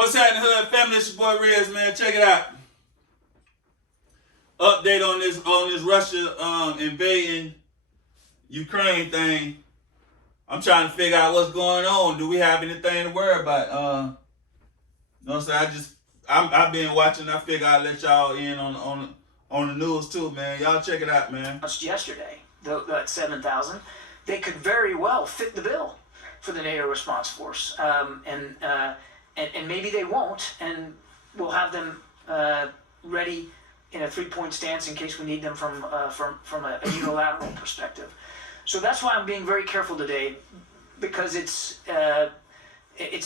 What's happening, Hood family? It's your boy Riz, man. Check it out. Update on this Russia invading Ukraine thing. I'm trying to figure out what's going on. Do we have anything to worry about? You know what I'm saying? I've been watching. I figure I'll let y'all in on the news too, man. Y'all check it out, man. Yesterday, that 7,000, they could very well fit the bill for the NATO response force, and maybe they won't, and we'll have them ready in a 3-point stance in case we need them from a unilateral perspective. So that's why I'm being very careful today, because it's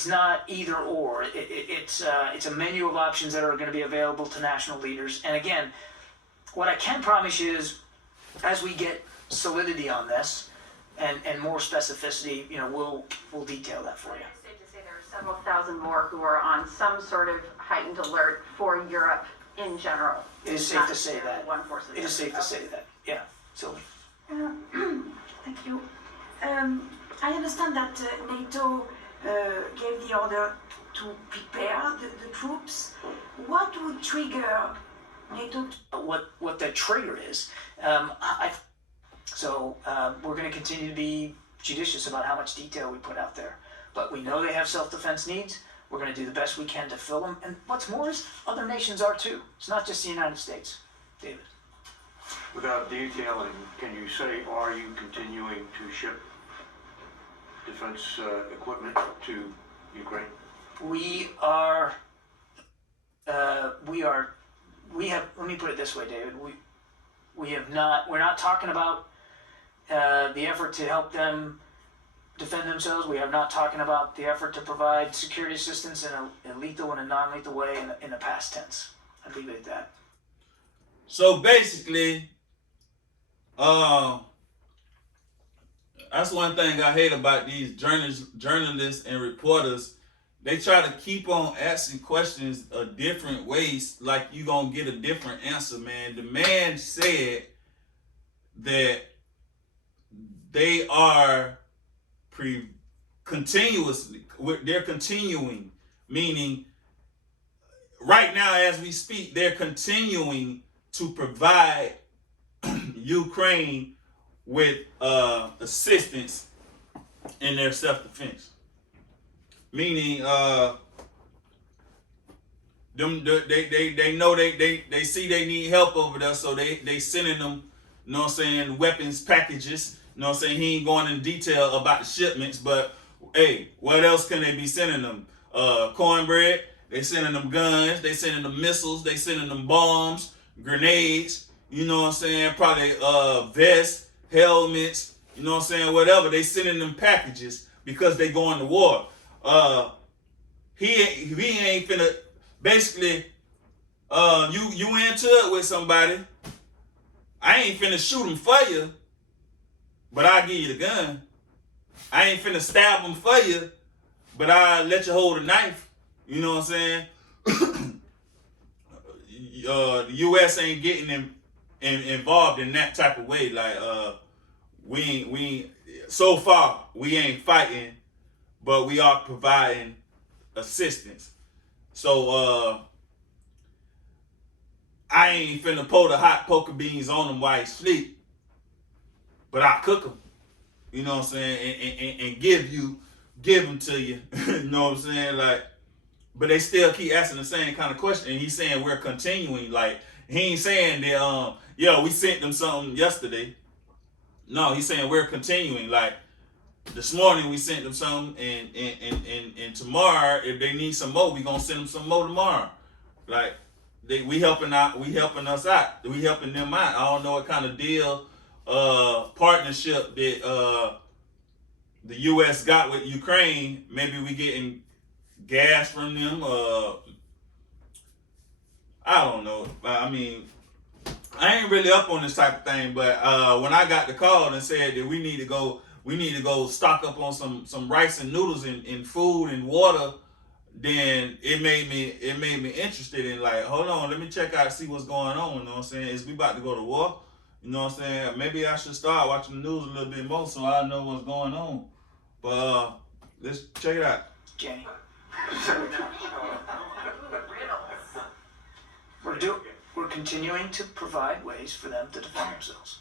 not either or. It's a menu of options that are going to be available to national leaders. And again, what I can promise you is, as we get solidity on this and more specificity, we'll detail that for you. It's safe to say there are several thousand more who are on some sort of heightened alert for Europe in general. It is safe to say that. It is safe to say that. Yeah, Sylvie. Thank you. I understand that NATO gave the order to prepare the troops. What would trigger NATO? What the trigger is, we're going to continue to be judicious about how much detail we put out there. But we know they have self-defense needs. We're going to do the best we can to fill them. And what's more is other nations are too. It's not just the United States. David. Without detailing, can you say, are you continuing to ship defense equipment to Ukraine? We have, let me put it this way, David. We're not talking about the effort to help them defend themselves. We are not talking about the effort to provide security assistance in a lethal and a non-lethal way in the past tense. I'd leave it at that. So basically, that's one thing I hate about these journalists and reporters. They try to keep on asking questions a different ways, like you gonna get a different answer, man. The man said that they are they're continuing, meaning right now as we speak, they're continuing to provide Ukraine with assistance in their self-defense. Meaning, they know they see they need help over there, so they sending them, you know what I'm saying, weapons packages. You know what I'm saying? He ain't going in detail about the shipments, but hey, what else can they be sending them? Cornbread. They sending them guns. They sending them missiles. They sending them bombs, grenades. You know what I'm saying? Probably vests, helmets. You know what I'm saying? Whatever. They sending them packages because they going to war. He ain't finna. Basically, you into it with somebody. I ain't finna shoot him for you, but I'll give you the gun. I ain't finna stab him for you, but I'll let you hold a knife. You know what I'm saying? The U.S. ain't getting involved in that type of way. Like we so far we ain't fighting, but we are providing assistance. So I ain't finna pour the hot poker beans on him while he sleep, but I cook them. You know what I'm saying, and give them to you. You know what I'm saying, like. But they still keep asking the same kind of question, and he's saying we're continuing. Like he ain't saying that we sent them something yesterday. No, he's saying we're continuing. Like this morning we sent them something, and tomorrow if they need some more, we gonna send them some more tomorrow. Like we helping us out. We helping them out. I don't know what kind of deal partnership that the U.S. got with Ukraine. Maybe we getting gas from them. I don't know. I mean, I ain't really up on this type of thing, but when I got the call and said that we need to go stock up on some rice and noodles and food and water, then it made me interested in, like, hold on, let me check out, see what's going on. You know what I'm saying? Is we about to go to war? You know what I'm saying? Maybe I should start watching the news a little bit more so I know what's going on. But let's check it out. Jenny. continuing to provide ways for them to defend themselves.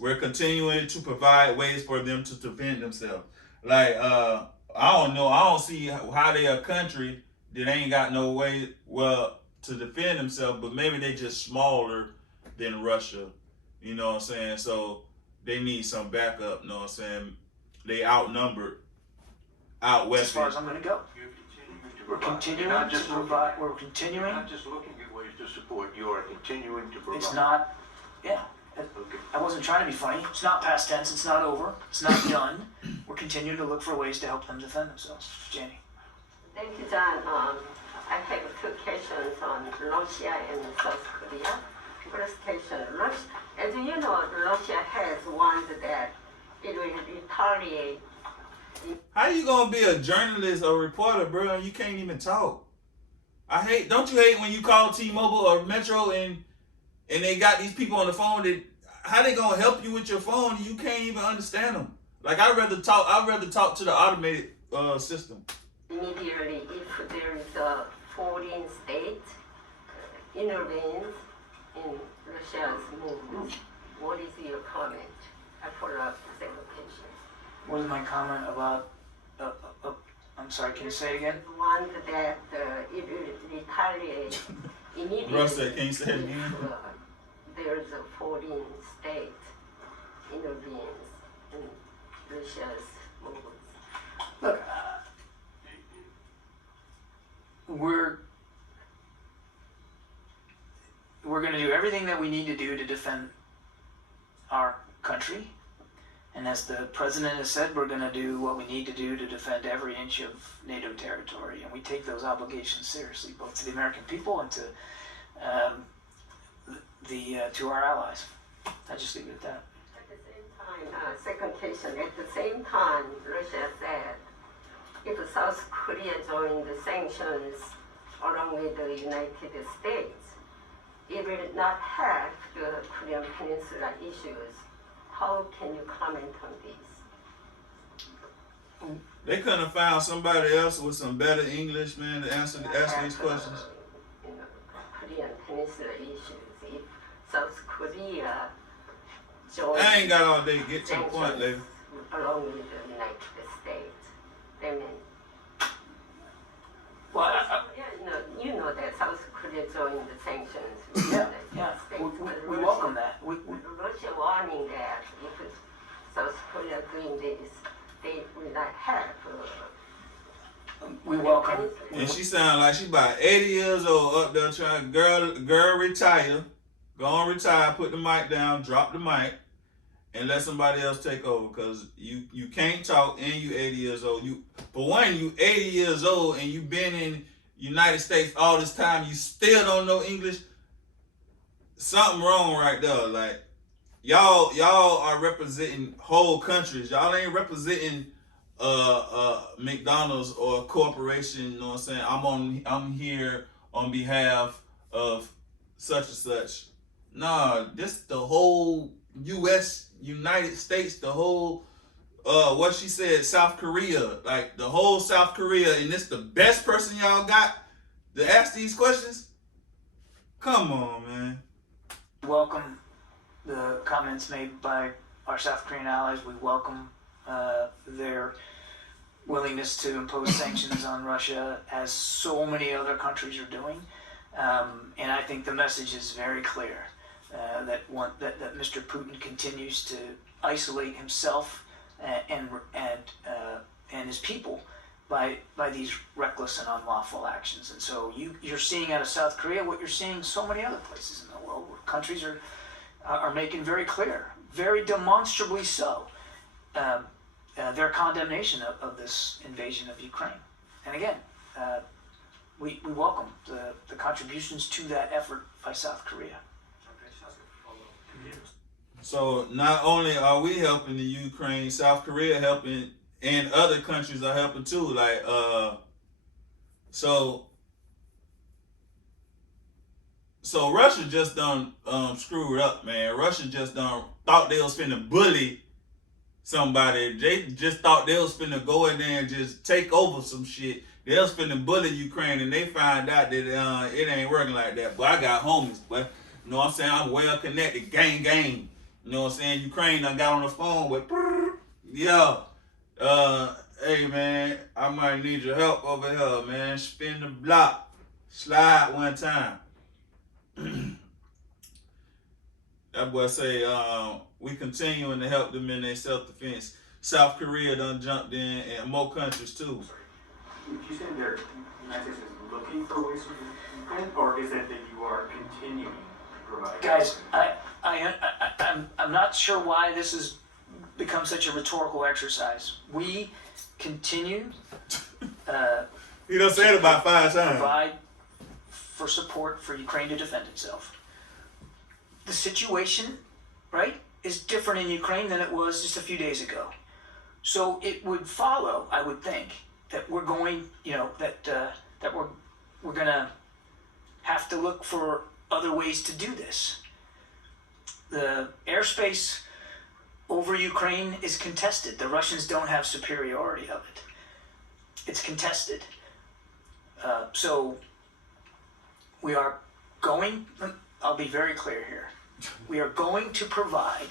We're continuing to provide ways for them to defend themselves. Like, I don't know. I don't see how they a country that ain't got no way, well, to defend themselves, but maybe they just smaller than Russia. You know what I'm saying? So they need some backup. You know what I'm saying? They outnumbered, outweaponed. As far as I'm going to go. You continue to We're provide. continuing You're not to just provide. looking- We're continuing. You're not just looking at ways to support, you are continuing to provide. It's not. Yeah. Okay. I wasn't trying to be funny. It's not past tense. It's not over. It's not done. We're continuing to look for ways to help them defend themselves. Janie. Thank you, John. I have two questions on Russia and South Korea. First question, as you know, Russia has warned that it will retaliate. How you gonna be a journalist or reporter, bro, and you can't even talk? Don't you hate when you call T-Mobile or Metro and they got these people on the phone that, how they gonna help you with your phone and you can't even understand them? Like, I'd rather talk to the automated system. Immediately, if there is a foreign state intervenes in Russia's movements, what is your comment? I follow up the second question. What is my comment about? I'm sorry. Can you say it again? Warned that it will retaliate immediately. Russ said, can you say it again? If there's a foreign state intervenes in Russia's movements. Look, we're going to do everything that we need to do to defend our country. And as the president has said, we're going to do what we need to do to defend every inch of NATO territory. And we take those obligations seriously, both to the American people and to to our allies. I just leave it at that. At the same time, second question, at the same time, Russia said if South Korea joined the sanctions along with the United States, it will not have the Korean Peninsula issues. How can you comment on this? They couldn't have found somebody else with some better English, man, to answer these questions. Korean Peninsula issues. If South Korea joins I ain't got all day. Get to the point, sanctions lady. along with the United States, then Well, you know that South Korea joined the sanctions with the yeah, United yeah. States. We but welcome that. Russia warning that if South Korea doing this, they will not have. We welcome. And she sound like she about 80 years old up there trying, girl retire. Go on retire, put the mic down, drop the mic, and let somebody else take over. Cause you can't talk and you 80 years old. For one, you 80 years old and you been in United States all this time, you still don't know English. Something wrong right there. Like, y'all are representing whole countries. Y'all ain't representing McDonald's or a corporation, you know what I'm saying? I'm here on behalf of such and such. Nah, this the whole US, United States, the whole what she said, South Korea, like the whole South Korea, and this the best person y'all got to ask these questions? Come on, man. Welcome the comments made by our South Korean allies. We welcome their willingness to impose sanctions on Russia, as so many other countries are doing. And I think the message is very clear that Mr. Putin continues to isolate himself and his people by these reckless and unlawful actions. And so you're seeing out of South Korea what you're seeing in so many other places in the world, where countries are making very clear, very demonstrably so, their condemnation of this invasion of Ukraine. And again, we welcome the contributions to that effort by South Korea. So not only are we helping the Ukraine, South Korea helping, and other countries are helping too. Like so Russia just done screwed up, man. Russia just done thought they was finna bully somebody. They just thought they was finna go in there and just take over some shit. They was finna bully Ukraine, and they find out that it ain't working like that. But I got homies, but You know what I'm saying? I'm well connected. Gang, gang. You know what I'm saying? Ukraine done got on the phone with, yo, hey man, I might need your help over here, man. Spin the block. Slide one time. That boy say, we continuing to help them in their self-defense. South Korea done jumped in and more countries too. Would you say the United States is looking for ways to Ukraine, or is it that you are continuing to provide? Guys, I'm not sure why this has become such a rhetorical exercise. We continue He done said it about 5 to times. provide for support for Ukraine to defend itself. The situation, right, is different in Ukraine than it was just a few days ago. So it would follow, I would think, that we're going, that we're gonna have to look for other ways to do this. The airspace over Ukraine is contested. The Russians don't have superiority of it. It's contested. So we are going, I'll be very clear here, we are going to provide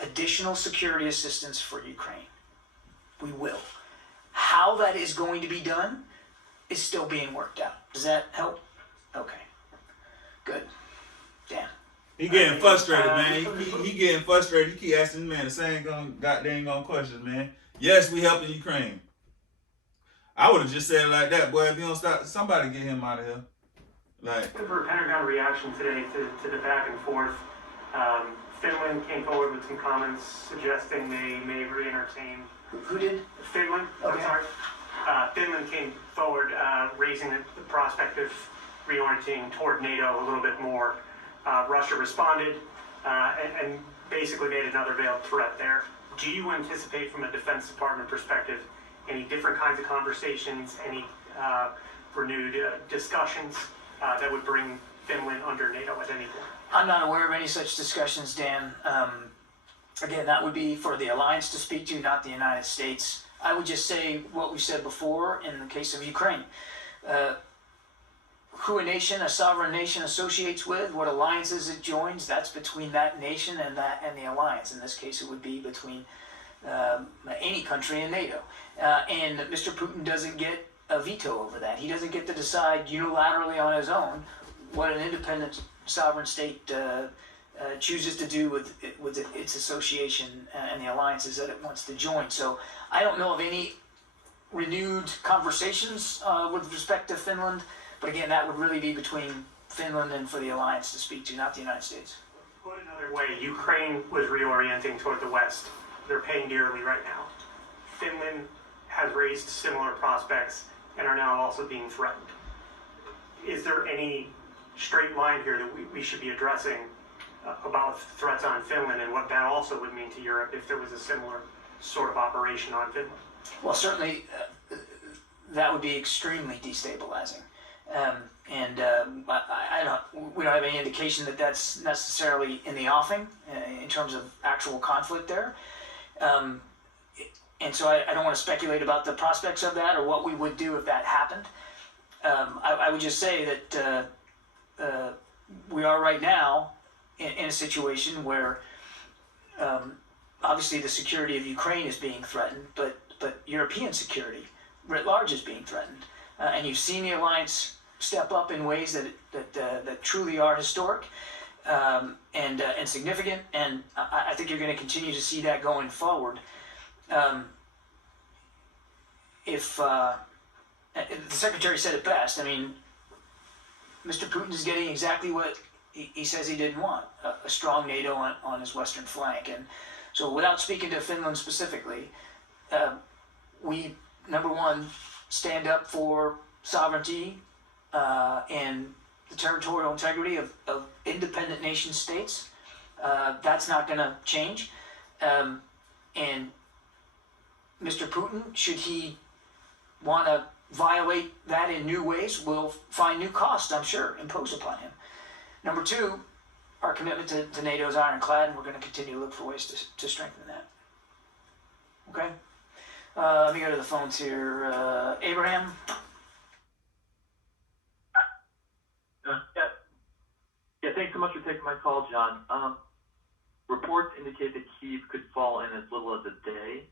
additional security assistance for Ukraine. We will. How that is going to be done is still being worked out. Does that help? Okay. Good. Dan. He getting frustrated, man. He getting frustrated. He keep asking this man the same goddamn questions, man. Yes, we helping Ukraine. I would have just said it like that, boy. If you don't stop, somebody get him out of here. Like, For Pentagon reaction today to the back and forth, Finland came forward with some comments suggesting they may re-entertain. Who did? Finland, Okay. I'm sorry. Finland came forward raising the prospect of reorienting toward NATO a little bit more. Russia responded and basically made another veiled threat there. Do you anticipate from a Defense Department perspective any different kinds of conversations, any renewed discussions that would bring Finland under NATO at any point? I'm not aware of any such discussions, Dan. Again, that would be for the alliance to speak to, not the United States. I would just say what we said before in the case of Ukraine. Who a nation, a sovereign nation, associates with, what alliances it joins, that's between that nation and the alliance. In this case, it would be between any country in NATO. And Mr. Putin doesn't get a veto over that. He doesn't get to decide unilaterally on his own what an independent sovereign state chooses to do with its association and the alliances that it wants to join. So I don't know of any renewed conversations with respect to Finland, but again, that would really be between Finland and for the alliance to speak to, not the United States. Put another way, Ukraine was reorienting toward the West. They're paying dearly right now. Finland has raised similar prospects and are now also being threatened. Is there any straight line here that we should be addressing about threats on Finland and what that also would mean to Europe if there was a similar sort of operation on Finland? Well, certainly that would be extremely destabilizing. We don't have any indication that that's necessarily in the offing in terms of actual conflict there. And so I don't want to speculate about the prospects of that or what we would do if that happened. I would just say that we are right now in a situation where obviously the security of Ukraine is being threatened, but European security writ large is being threatened. And you've seen the alliance step up in ways that truly are historic and significant, and I think you're going to continue to see that going forward. If the Secretary said it best, I mean, Mr. Putin is getting exactly what he says he didn't want, a strong NATO on his western flank. And so without speaking to Finland specifically, we, number one, stand up for sovereignty and the territorial integrity of independent nation states. That's not going to change. And Mr. Putin, should he want to violate that in new ways, will find new costs, I'm sure, imposed upon him. Number two, our commitment to NATO is ironclad, and we're going to continue to look for ways to strengthen that. Okay? Let me go to the phones here. Abraham? Yeah, thanks so much for taking my call, John. Reports indicate that Kyiv could fall in as little as a day.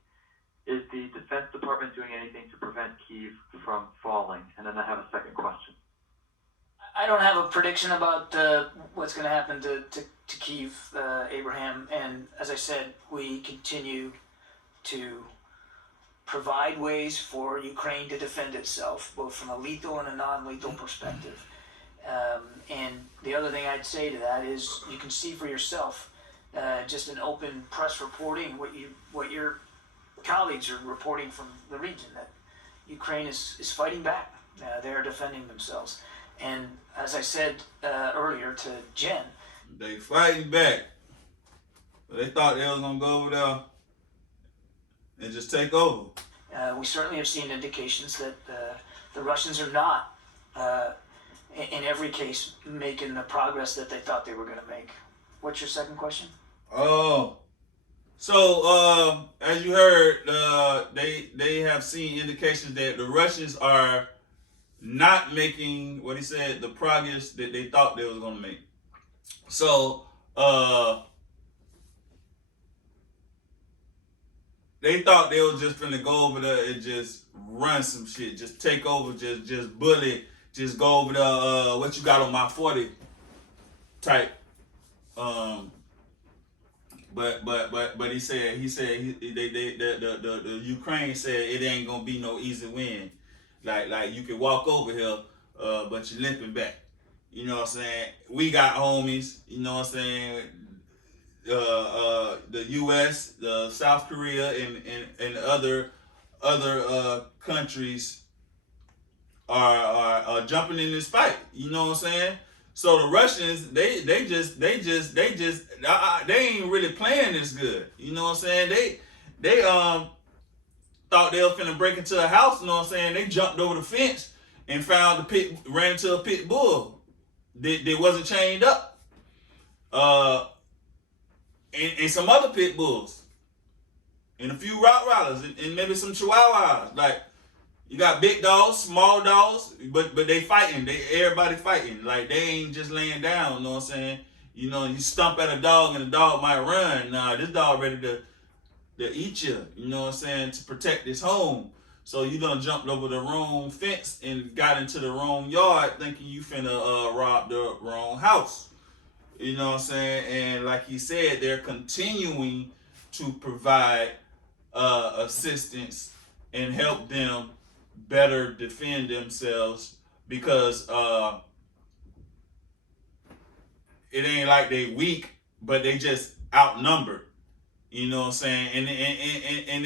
Is the Defense Department doing anything to prevent Kyiv from falling? And then I have a second question. I don't have a prediction about what's going to happen to Kyiv, Abraham. And as I said, we continue to provide ways for Ukraine to defend itself, both from a lethal and a non-lethal perspective. And the other thing I'd say to that is you can see for yourself, just in open press reporting, what your colleagues are reporting from the region, that Ukraine is fighting back. They're defending themselves. And as I said earlier to Jen, They fighting back. They thought they was gonna go over there and just take over. we certainly have seen indications that the Russians are not, in every case, making the progress that they thought they were going to make. What's your second question? Oh, so as you heard, they have seen indications that the Russians are not making what he said the progress that they thought they was gonna make. So they thought they was just gonna go over there and just run some shit, just take over, just bully, just go over there. What you got on my 40 type. But he said the Ukraine said it ain't gonna be no easy win. Like you can walk over here, but you're limping back. You know what I'm saying? We got homies. You know what I'm saying? The U.S., the South Korea, and other countries are jumping in this fight. You know what I'm saying? So the Russians, they ain't really playing this good. You know what I'm saying? They thought they were finna break into a house. You know what I'm saying? They jumped over the fence and found ran into a pit bull. They wasn't chained up. And some other pit bulls, and a few Rottweilers, and maybe some Chihuahuas. Like, you got big dogs, small dogs, but they fighting. Everybody fighting. Like, they ain't just laying down. You know what I'm saying? You know, you stomp at a dog and the dog might run. Nah, this dog ready to eat you. You know what I'm saying? To protect his home. So you done jumped over the wrong fence and got into the wrong yard, thinking you finna rob the wrong house. You know what I'm saying? And like he said, they're continuing to provide assistance and help them better defend themselves, because it ain't like they weak, but they just outnumbered. You know what I'm saying? And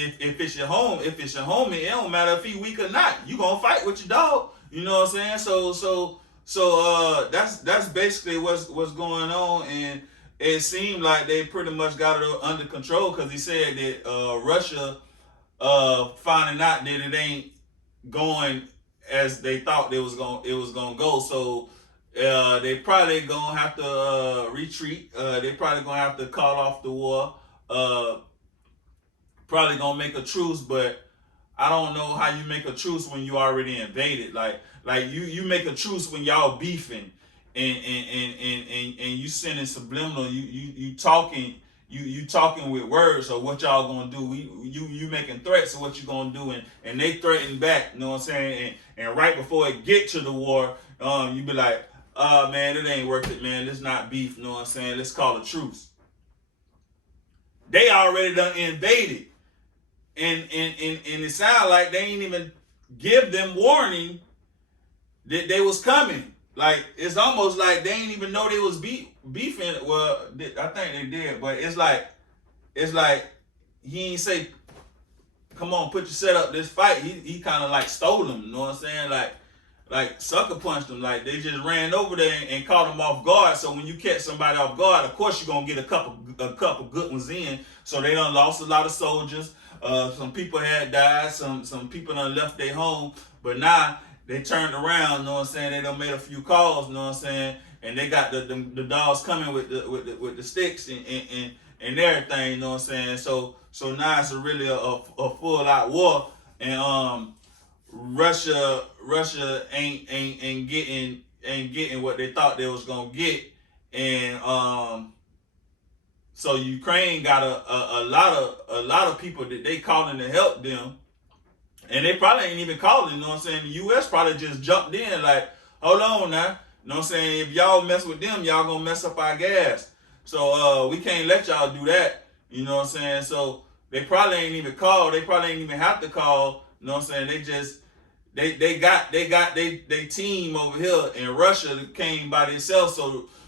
if it's your home, if it's your homie, it don't matter if he weak or not. You gonna fight with your dog. You know what I'm saying? So that's basically what's going on, and it seemed like they pretty much got it under control, because he said that Russia finding out that it ain't going as they thought it was gonna go. So they probably gonna have to retreat. They probably gonna have to call off the war. Probably gonna make a truce, but I don't know how you make a truce when you already invaded. Like you make a truce when y'all beefing and you sending subliminal, you talking with words of what y'all gonna do. You making threats of what you gonna do, and they threaten back, you know what I'm saying? And right before it get to the war, you be like, man, it ain't worth it, man. This not beef, you know what I'm saying? Let's call a truce. They already done invaded. And it sound like they ain't even give them warning that they was coming. Like, it's almost like they ain't even know they was beefing. Well, I think they did, but it's like he ain't say, come on, put your set up this fight. He kind of like stole them, you know what I'm saying? Like sucker punched them. Like, they just ran over there and caught them off guard. So when you catch somebody off guard, of course you're gonna get a couple good ones in. So they done lost a lot of soldiers. Some people had died. Some people done left their home. But now they turned around, you know what I'm saying? They done made a few calls, you know what I'm saying? And they got the dogs coming with the sticks and everything, you know what I'm saying? So now it's really a full out war, and Russia ain't getting what they thought they was gonna get, and so Ukraine got a lot of people that they calling to help them, and they probably ain't even calling. You know what I'm saying? The U.S. probably just jumped in like, hold on now. You know what I'm saying? If y'all mess with them, y'all gonna mess up our gas. So we can't let y'all do that. You know what I'm saying? So they probably ain't even called. They probably ain't even have to call. You know what I'm saying? They just they got they team over here, and Russia came by themselves.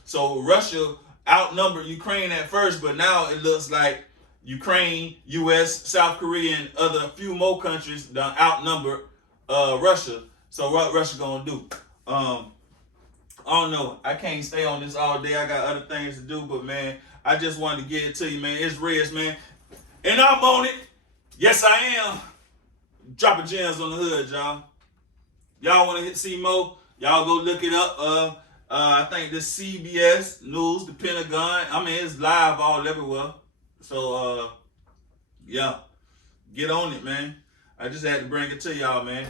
So Russia outnumbered Ukraine at first, but now it looks like Ukraine, U.S., South Korea, and other few more countries done outnumbered Russia. So what Russia gonna do? I don't know. I can't stay on this all day. I got other things to do, but man, I just wanted to get it to you, man. It's Reg, man, and I'm on it. Yes, I am. Dropping gems on the hood, y'all. Y'all want to see more? Y'all go look it up. I think this CBS News, the Pentagon. I mean, it's live all everywhere. So, yeah, get on it, man. I just had to bring it to y'all, man.